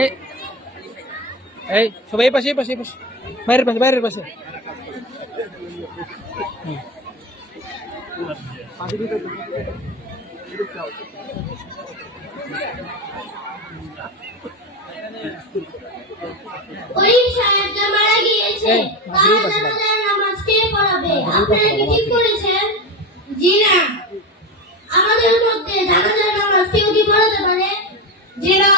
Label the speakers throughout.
Speaker 1: এই এই সবাই পাশে পাশে পাশে। বাইরের পাশে বাইরের পাশে।
Speaker 2: যে মারা গিয়েছে তার নামাজ কে পড়াবে। আপনারা কি ঠিক করেছেন? জি না আমাদের মধ্যে জানাজার নামাজ কেউ কি পড়াতে পারে জি না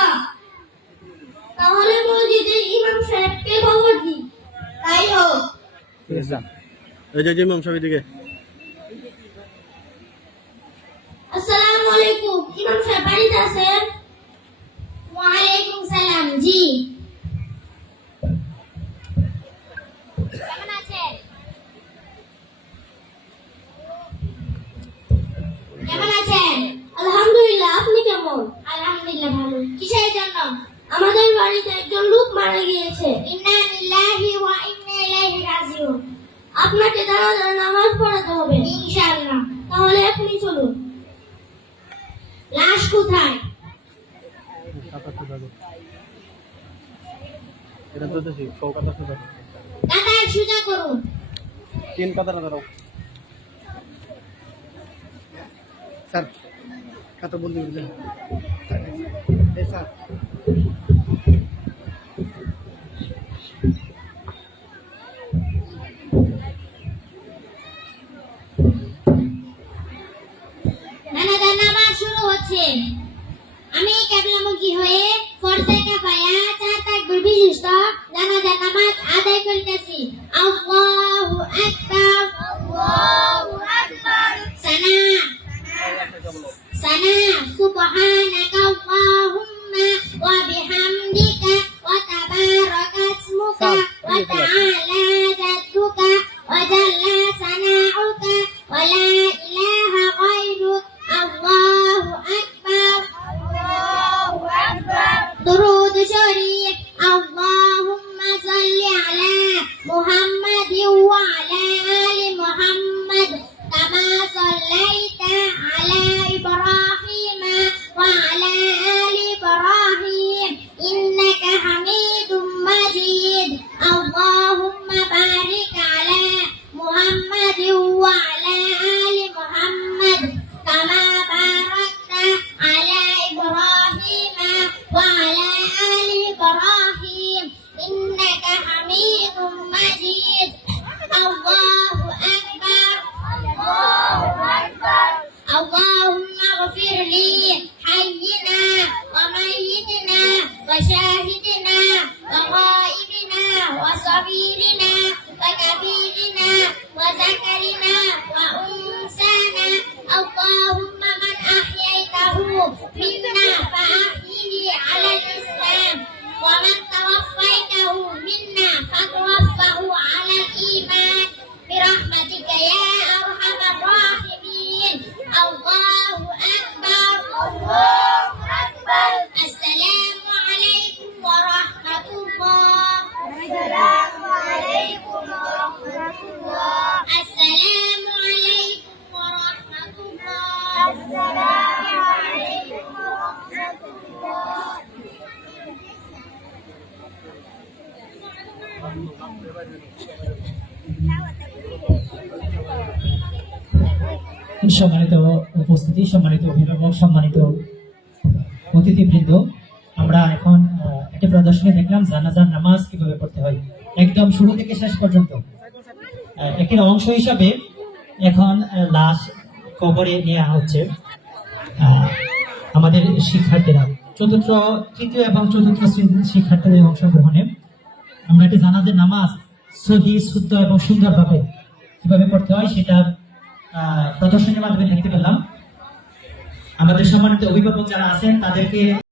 Speaker 2: তাহলে মসজিদের ইমাম সাহেবকে খবর দিই তাই হোক
Speaker 1: ঠিক আছে যান।
Speaker 3: এই যে ইমাম সাহেব এদিকে
Speaker 2: আসসালামু আলাইকুম। ইমাম সাহেব বাড়িতে আছেন? ওয়ালাইকুম সালাম, জি। কেমন আছেন? কেমন আছেন? আলহামদুলিল্লাহ, আপনি কেমন? আলহামদুলিল্লাহ ভালো। কিসের জন্য? আমাদের বাড়িতে একজন লোক মারা গিয়েছে। ইন্না লিল্লাহি ওয়া ইন্না ইলাইহি রাজিউন। আপনাকে জানাজার নামাজ পড়াতে হবে ইনশাআল্লাহ। তাহলে আপনি চলুন। লাশ কোথায়?
Speaker 3: এটা তো দেখি সুদা
Speaker 2: করুন।
Speaker 3: তিন
Speaker 1: স্যার কত এই স্যার
Speaker 2: জানাজার হচ্ছে আমি কেবলামুখী হয়ে ফরজে কাফায়া চার তাকবীর বিশিষ্ট জানাজার নামাজ আদায় করিতেছি। حميد مجيد. الله أكبر. الله أكبر اللهم اغفر لي حينا وميتنا وشاهدنا وغائبنا وصغيرنا وكبيرنا وذكرنا وأنثانا. اللهم من أحييته منا
Speaker 4: সম্মানিত উপস্থিতি সম্মানিত অভিভাবক সম্মানিত অতিথিবৃন্দ আমরা এখন একটি দেখলাম জানাজার নামাজ কীভাবে পড়তে হয়। একদম শুরু থেকে শেষ পর্যন্ত। একটি অংশ হিসাবে এখন লাশ কবরে নেওয়া হচ্ছে আমাদের শিক্ষার্থীরা। চতুর্থ, তৃতীয় এবং চতুর্থ শ্রেণির শিক্ষার্থীদের অংশগ্রহণে আমরা একটি জানাজার নামাজ সহি, শুদ্ধ এবং সুন্দরভাবে কীভাবে পড়তে হয় সেটা প্রদর্শনীর মাধ্যমে দেখতে পেলাম। আমাদের সম্মানিত অভিভাবক যারা আছেন, তাদেরকে